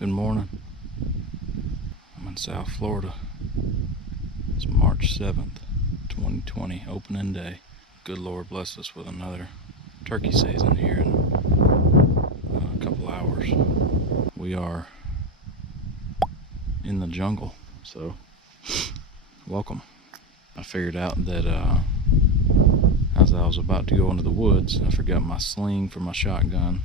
Good morning. I'm in South Florida. It's March 7th, 2020, opening day. Good Lord bless us with another turkey season here in a couple hours. We are in the jungle, so welcome. I figured out that as I was about to go into the woods, I forgot my sling for my shotgun.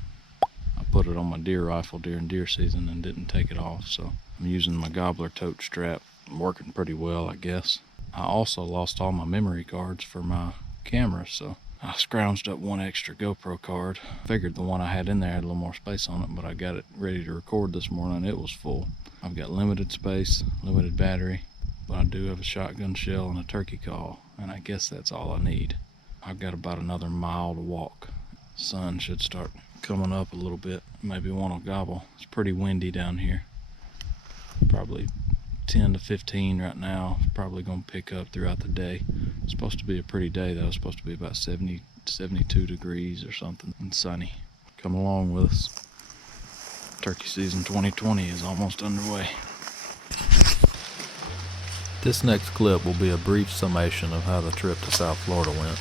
I put it on my deer rifle during deer season and didn't take it off, so I'm using my Gobbler tote strap. Working pretty well, I guess. I also lost all my memory cards for my camera, so I scrounged up one extra GoPro card. Figured the one I had in there had a little more space on it, but I got it ready to record this morning. It was full. I've got limited space, limited battery, but I do have a shotgun shell and a turkey call, and I guess that's all I need. I've got about another mile to walk. Sun should start coming up a little bit. Maybe one will gobble. It's pretty windy down here. Probably 10 to 15 right now. Probably going to pick up throughout the day. It's supposed to be a pretty day though. It's supposed to be about 70, 72 degrees or something and sunny. Come along with us. Turkey season 2020 is almost underway. This next clip will be a brief summation of how the trip to South Florida went.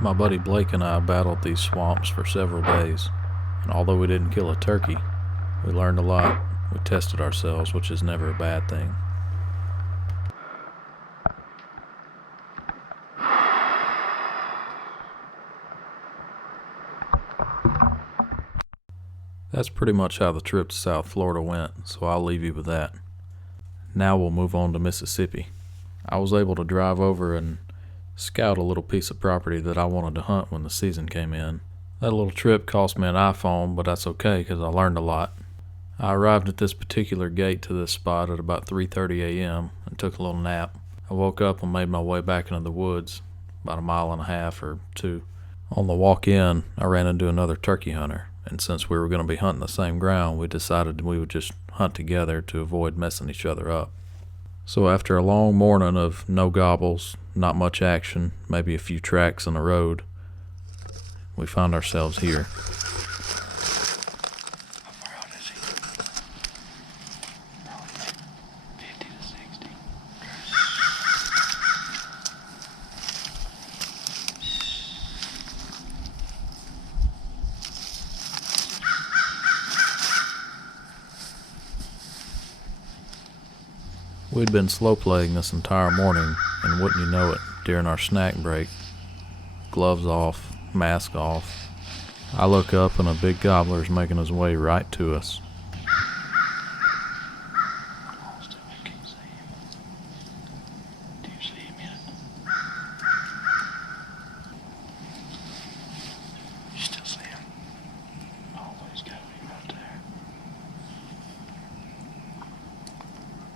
My buddy Blake and I battled these swamps for several days, and although we didn't kill a turkey, we learned a lot. We tested ourselves, which is never a bad thing. That's pretty much how the trip to South Florida went, so I'll leave you with that. Now we'll move on to Mississippi. I was able to drive over and scout a little piece of property that I wanted to hunt when the season came in. That little trip cost me an iPhone, but that's okay because I learned a lot. I arrived at this particular gate to this spot at about 3:30 a.m. and took a little nap. I woke up and made my way back into the woods, about a mile and a half or two. On the walk in, I ran into another turkey hunter, and since we were going to be hunting the same ground, we decided we would just hunt together to avoid messing each other up. So after a long morning of no gobbles, not much action, maybe a few tracks in the road, we found ourselves here. How far out is he? Probably 50 to 60. We'd been slow playing this entire morning, and wouldn't you know it, during our snack break, gloves off, mask off, I look up and a big gobbler is making his way right to us. Lost him. I can't see him. Do you see him yet? You still see him? Oh, he's got to be right there.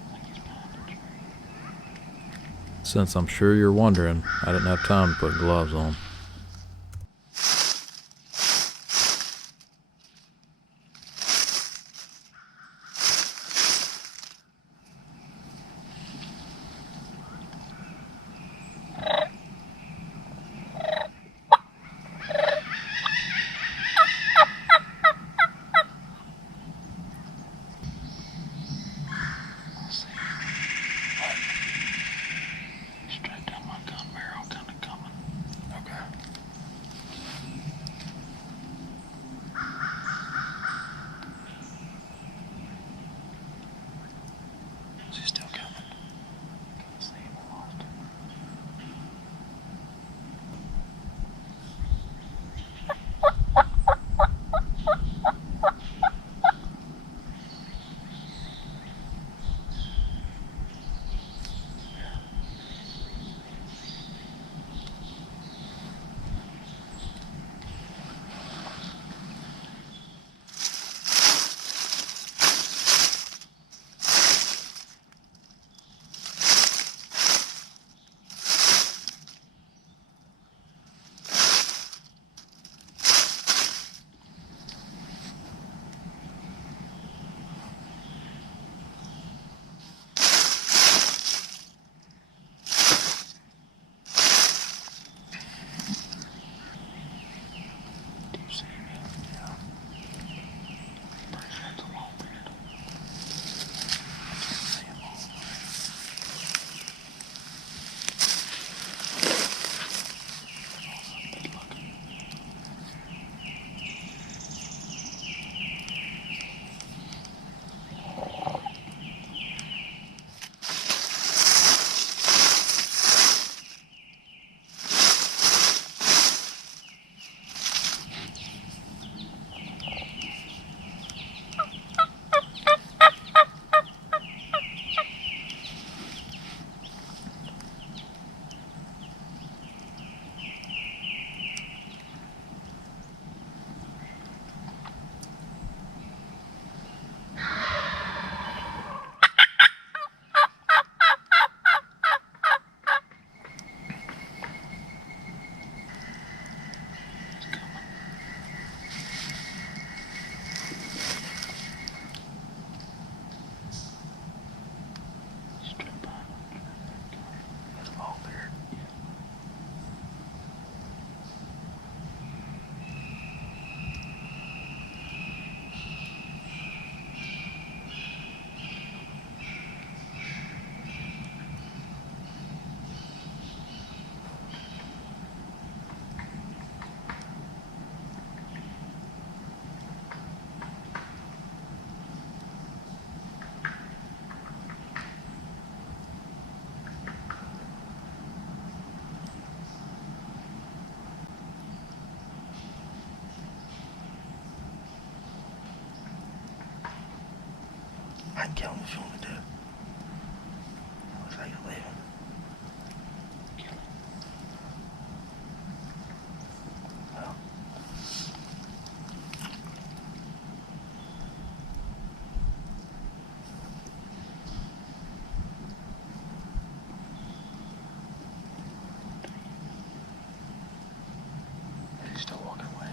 I think he's behind the tree. Since I'm sure you're wondering, I didn't have time to put gloves on. Straight down my gun barrel, kind of coming. Okay. I can kill him if you want me to. Looks like you're leaving. Kill him. Well. He's still walking away.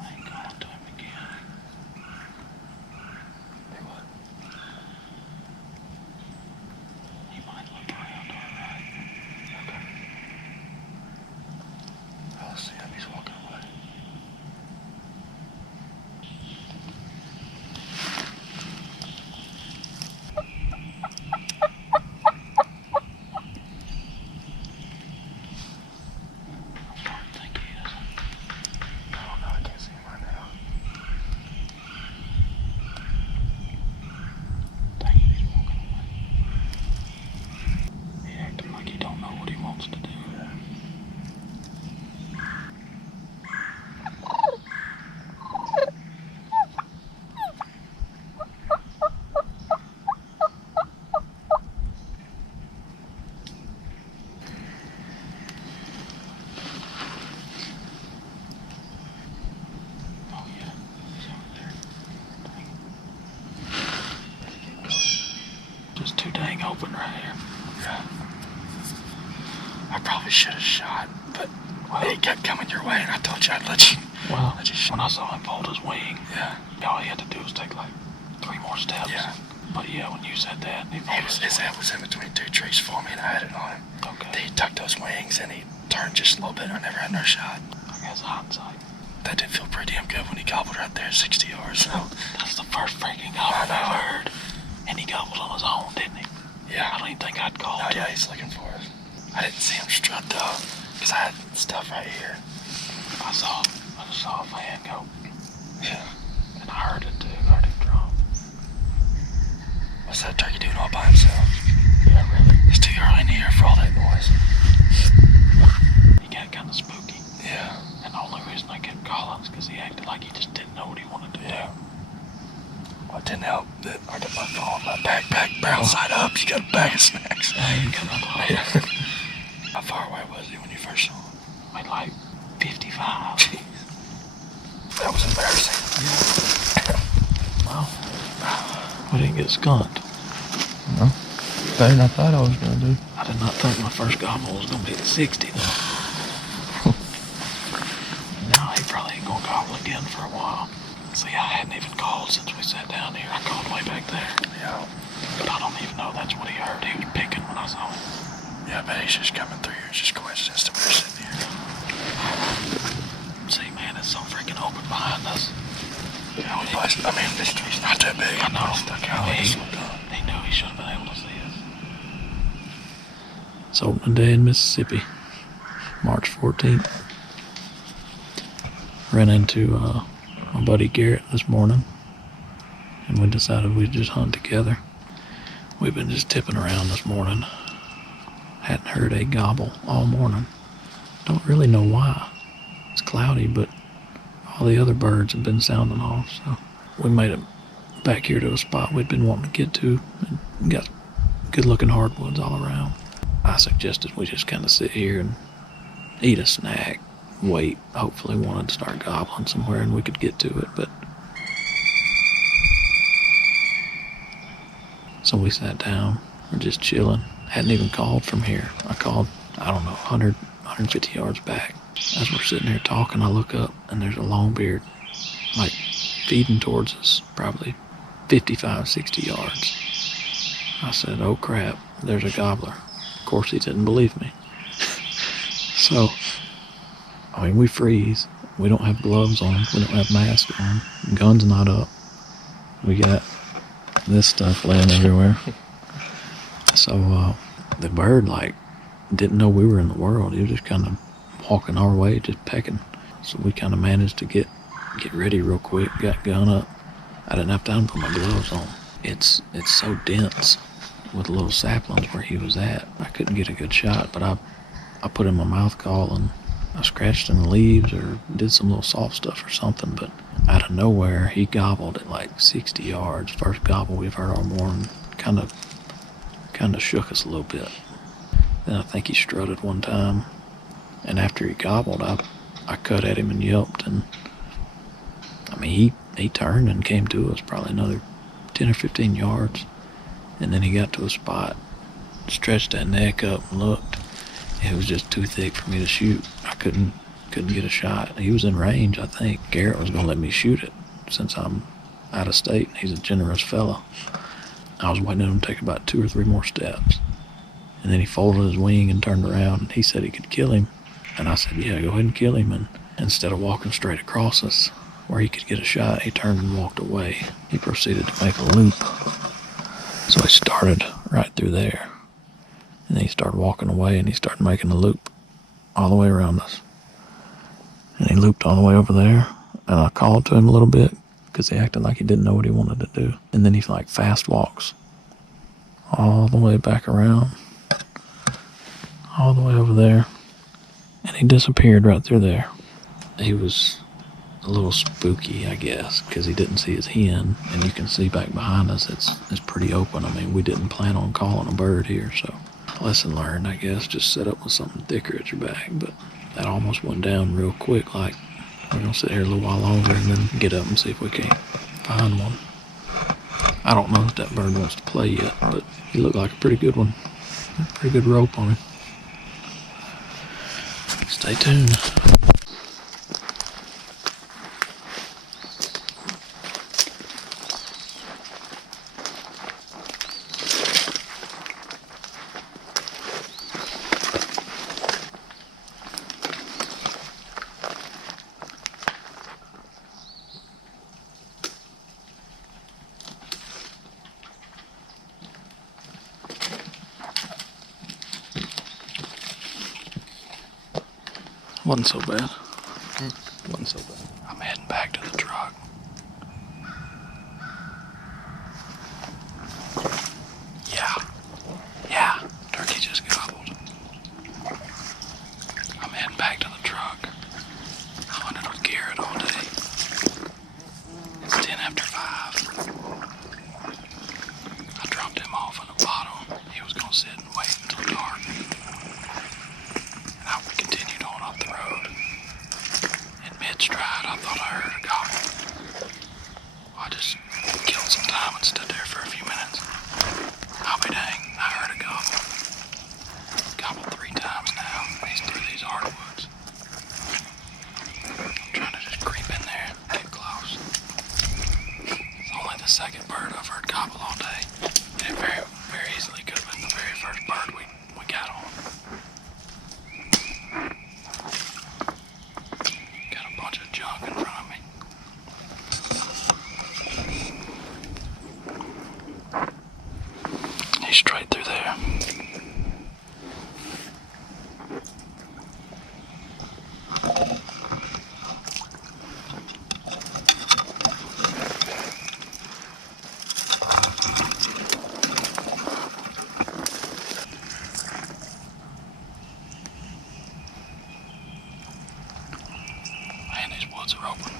I ain't going to him again. Hey, what? He might look around to our right. Okay. I'll see him. He's walking away. I think he is. No, I can't see him right now. Dang it, he's walking away. He acting like he don't know what he wants to do. Oh yeah, he's over there. Dang it. Just too dang open right here. Yeah. I probably should have shot, but he kept coming your way, and I told you I'd let you. Well, Let you shoot. when I saw him fold his wing, Yeah. all he had to do was take like 3 more steps. Yeah. But yeah, when you said that, he He folded was, his his wing. head was in between 2 trees for me, and I had it on him. Okay. He tucked those wings, and he turned just a little bit. I never had no shot. I guess hindsight. That did feel pretty damn good when he gobbled right there at 60 yards. So, That's the first freaking gobble I've ever heard. And he gobbled on his own, didn't he? I yeah. don't even think I'd called Oh, him. yeah, he's looking for us. I didn't see him strut, though, because I had stuff right here. I just saw a fan go, Yeah. and I heard it too. I heard him draw. What's that turkey doing all by himself? Yeah, really. It's too early in the year for all that noise. He got kind of spooky. Yeah. And the only reason I kept calling is because he acted like he just didn't know what he wanted to Yeah. do. Well, it didn't help that I got my phone, my backpack, barrel side up. You got a bag of snacks. I ain't got nothing to Yeah. hold. How far away was he when you first saw him? I mean, like 55. Jeez. That was embarrassing. Well, we didn't get skunked. No. Better than I thought I was going to do. I did not think my first gobble was going to be at 60, though. Now he probably ain't going to gobble again for a while. See, I hadn't even called since we sat down here. I called way back there. Yeah. But I don't even know that's what he heard. He was picking when I saw him. Yeah, I bet he's just coming through here. It's just coincidence that we're sitting here. See, man, it's so freaking open behind us. Yeah, I mean, this tree's not that big. I know. It's stuck out like He, so dumb. he knew he should have been able to see us. It's opening day in Mississippi, March 14th. Ran into my buddy Garrett this morning, and we decided we'd just hunt together. We've been just tipping around this morning. Hadn't heard a gobble all morning. Don't really know why. It's cloudy, but all the other birds have been sounding off, so we made it back here to a spot we'd been wanting to get to, and got good looking hardwoods all around. I suggested we just kind of sit here and eat a snack, wait, hopefully one would start gobbling somewhere and we could get to it, but so we sat down, we're just chilling. Hadn't even called from here. I called, I don't know, 100, 150 yards back. As we're sitting here talking, I look up and there's a longbeard, like feeding towards us, probably 55, 60 yards. I said, oh crap, there's a gobbler. Of course he didn't believe me. So, I mean, we freeze. We don't have gloves on. We don't have masks on. Gun's not up. We got this stuff laying everywhere. So, the bird, like, didn't know we were in the world. He was just kind of walking our way, just pecking. So we kind of managed to get ready real quick, got gun up. I didn't have time to put my gloves on. It's so dense with little saplings where he was at. I couldn't get a good shot, but I put in my mouth call and I scratched in the leaves or did some little soft stuff or something, but out of nowhere, he gobbled at like 60 yards. First gobble we've heard all morning. Kind of shook us a little bit. Then I think he strutted one time, and after he gobbled, I cut at him and yelped, and I mean, he turned and came to us probably another 10 or 15 yards, and then he got to a spot, stretched that neck up and looked. It was just too thick for me to shoot. I couldn't get a shot. He was in range, I think. Garrett was going to let me shoot it since I'm out of state. He's a generous fella. I was waiting on him to take about 2 or 3 more steps. And then he folded his wing and turned around, and he said he could kill him. And I said, yeah, go ahead and kill him. And instead of walking straight across us where he could get a shot, he turned and walked away. He proceeded to make a loop. So he started right through there. And then he started walking away, and he started making a loop all the way around us. And he looped all the way over there, and I called to him a little bit because he acted like he didn't know what he wanted to do. And then he like fast walks all the way back around, all the way over there, and he disappeared right through there. He was a little spooky, I guess, because he didn't see his hen, and you can see back behind us it's pretty open. I mean, we didn't plan on calling a bird here, so lesson learned, I guess. Just set up with something thicker at your back. But that almost went down real quick. Like, we're gonna sit here a little while longer and then get up and see if we can't find one. I don't know if that bird wants to play yet, but he looked like a pretty good one. Pretty good rope on him. Stay tuned. Wasn't so bad. Wasn't so bad. I'm heading back to the truck. Yeah. Turkey just gobbled. I'm heading back to the truck. I hunted with Garrett all day. It's 10 after 5. I dropped him off in the bottom. He was gonna sit and wait until dark. And I continued on up the road. In mid-stride, I thought I heard a gobble. I just killed some time and stood there for a few minutes. I'll be dang, I heard a gobble. Gobbled 3 times now. He's through these hardwoods. I'm trying to just creep in there and get close. It's only the second bird I've heard gobble all day. And it very, very easily could have been the very first bird we got on. Got a bunch of junk in front of me. He's straight through there. Man, these woods are open.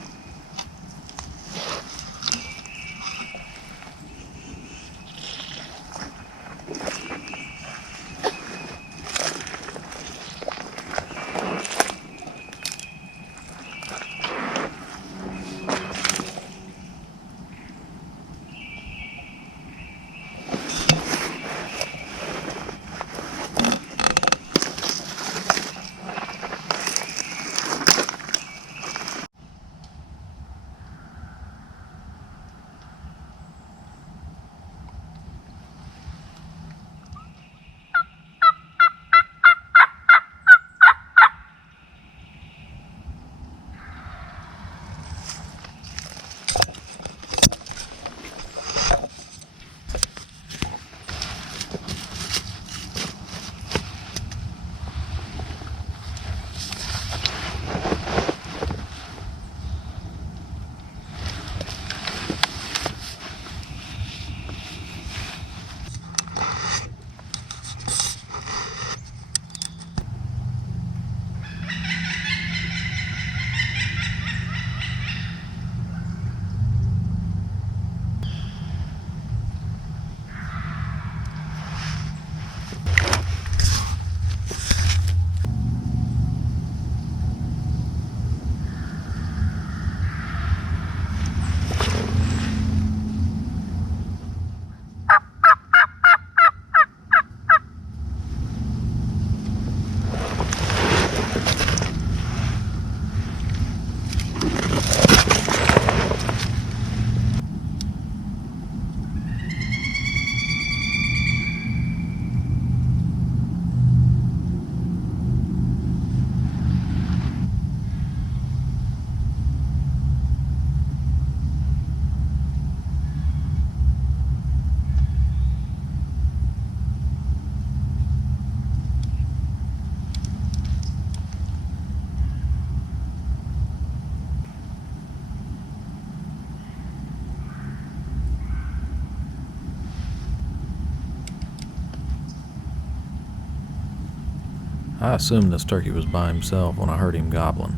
I assumed this turkey was by himself when I heard him gobbling.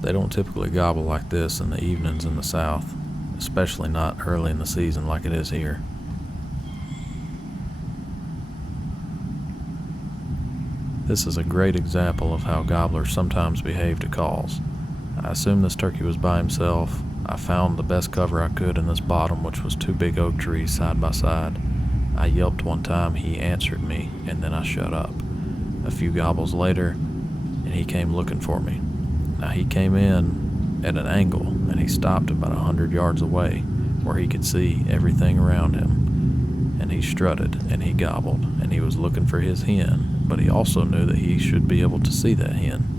They don't typically gobble like this in the evenings in the South, especially not early in the season like it is here. This is a great example of how gobblers sometimes behave to calls. I assumed this turkey was by himself. I found the best cover I could in this bottom, which was 2 big oak trees side by side. I yelped one time, he answered me, and then I shut up. A few gobbles later, and he came looking for me. Now he came in at an angle, and he stopped about 100 yards away, where he could see everything around him. And he strutted, and he gobbled, and he was looking for his hen, but he also knew that he should be able to see that hen.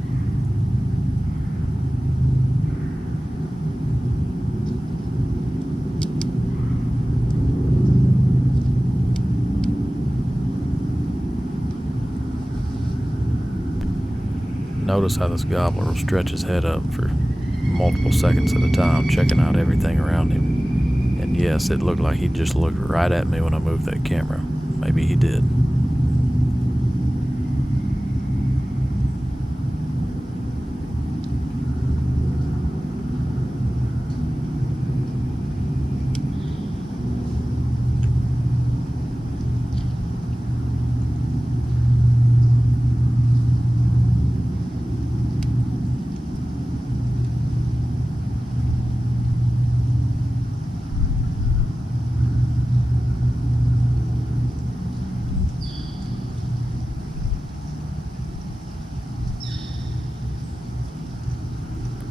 Notice how this gobbler will stretch his head up for multiple seconds at a time, checking out everything around him. And yes, it looked like he just looked right at me when I moved that camera. Maybe he did.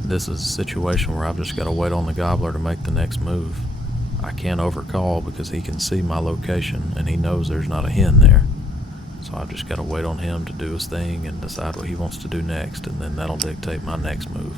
This is a situation where I've just got to wait on the gobbler to make the next move. I can't overcall because he can see my location and he knows there's not a hen there. So I've just got to wait on him to do his thing and decide what he wants to do next, and then that'll dictate my next move.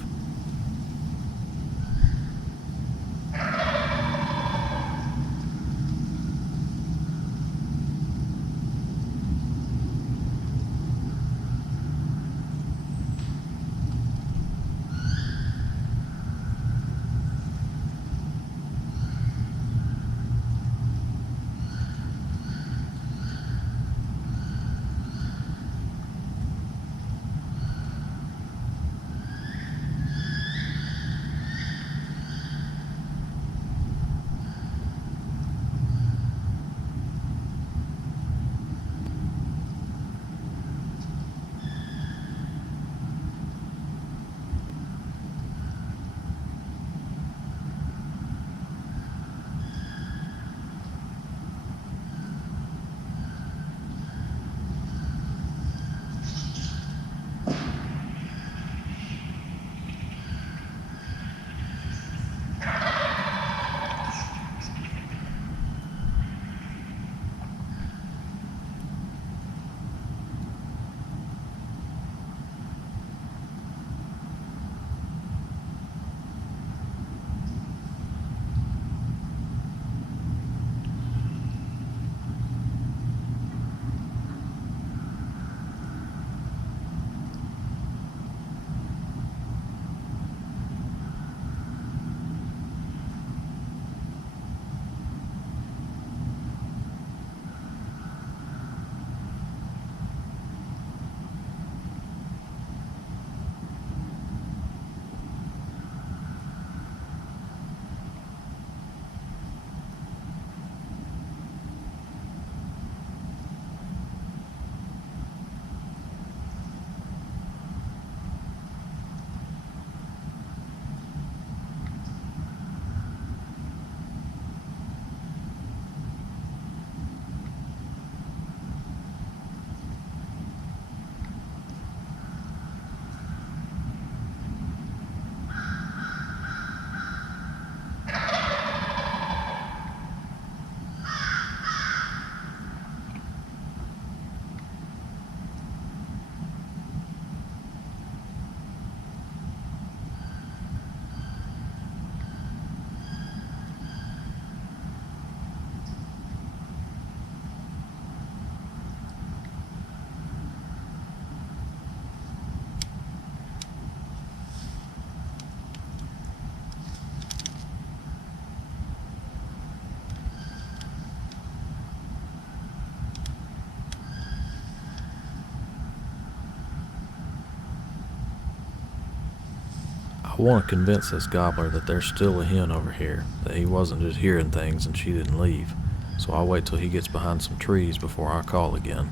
I want to convince this gobbler that there's still a hen over here, that he wasn't just hearing things and she didn't leave. So I'll wait till he gets behind some trees before I call again.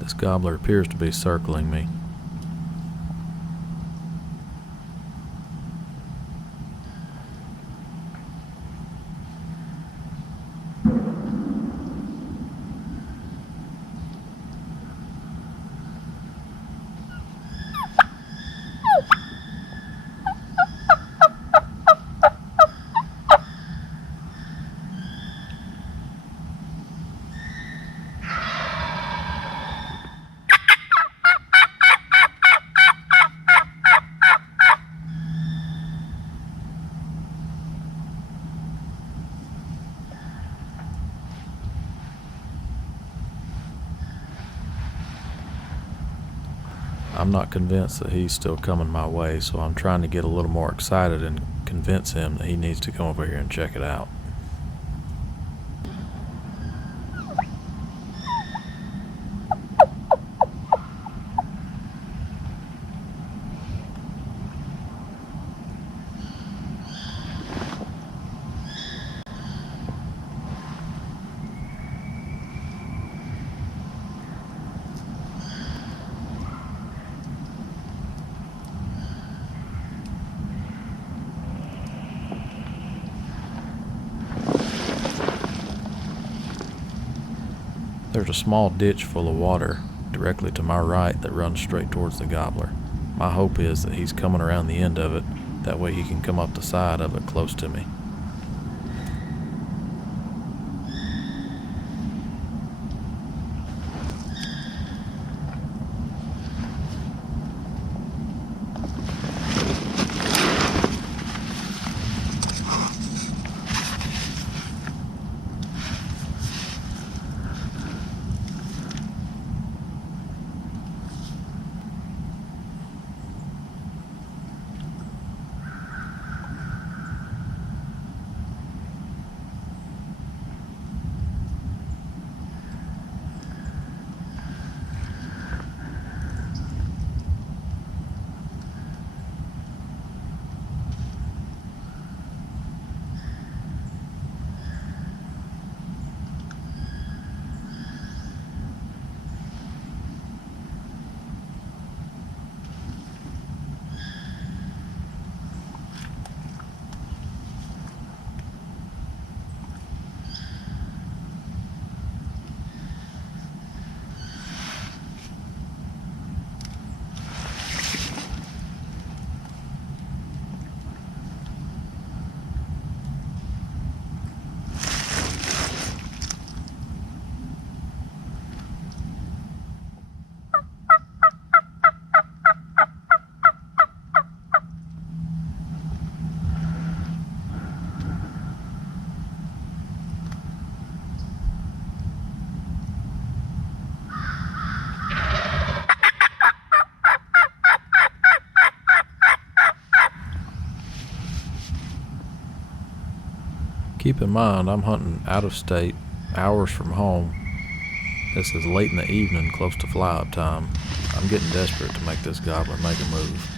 This gobbler appears to be circling me. I'm not convinced that he's still coming my way, so I'm trying to get a little more excited and convince him that he needs to come over here and check it out. There's a small ditch full of water directly to my right that runs straight towards the gobbler. My hope is that he's coming around the end of it, that way he can come up the side of it close to me. Keep in mind, I'm hunting out of state, hours from home. This is late in the evening, close to fly-up time. I'm getting desperate to make this gobbler make a move.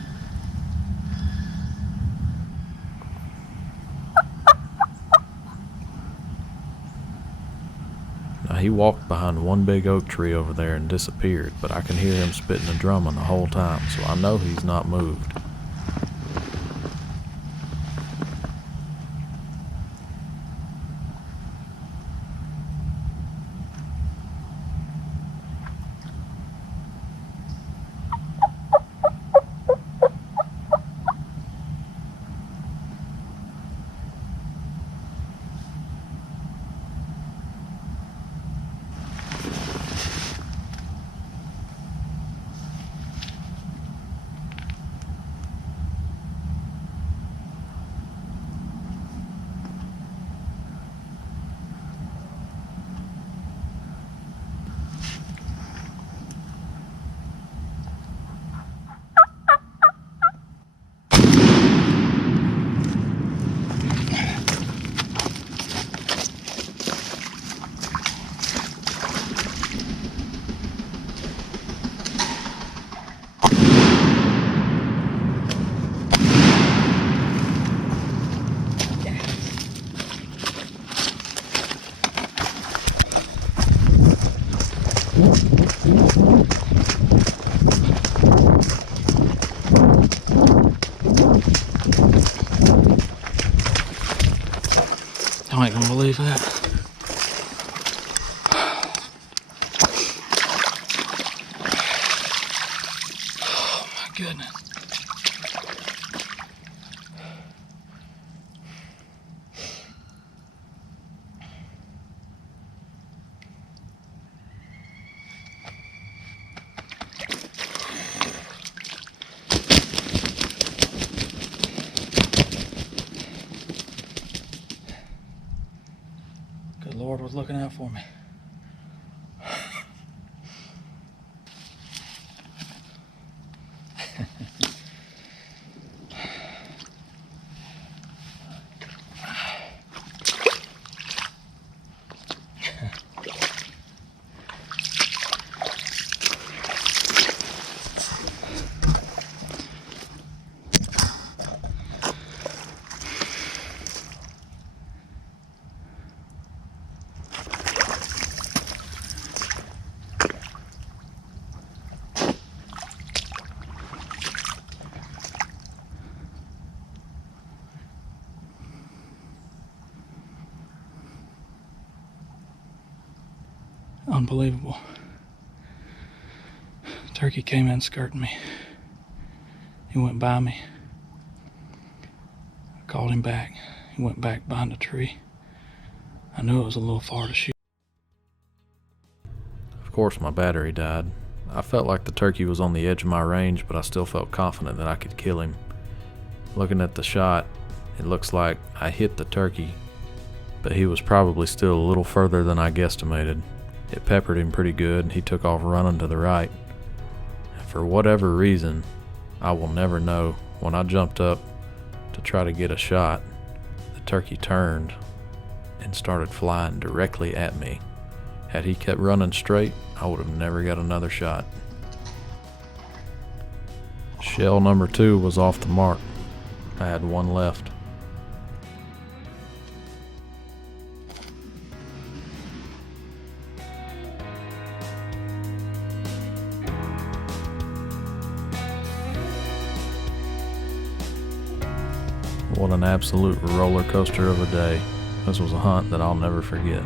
Now, he walked behind one big oak tree over there and disappeared, but I can hear him spitting and drumming the whole time, so I know he's not moved. Y'all ain't gonna believe that. Oh my goodness. Good Lord was looking out for me. Unbelievable. Turkey came in skirting me. He went by me. I called him back. He went back behind a tree. I knew it was a little far to shoot. Of course, my battery died. I felt like the turkey was on the edge of my range, but I still felt confident that I could kill him. Looking at the shot, it looks like I hit the turkey, but he was probably still a little further than I guesstimated. It peppered him pretty good, and he took off running to the right. And for whatever reason, I will never know, when I jumped up to try to get a shot, the turkey turned and started flying directly at me. Had he kept running straight, I would have never got another shot. Shell number 2 was off the mark. I had one left. What an absolute roller coaster of a day. This was a hunt that I'll never forget.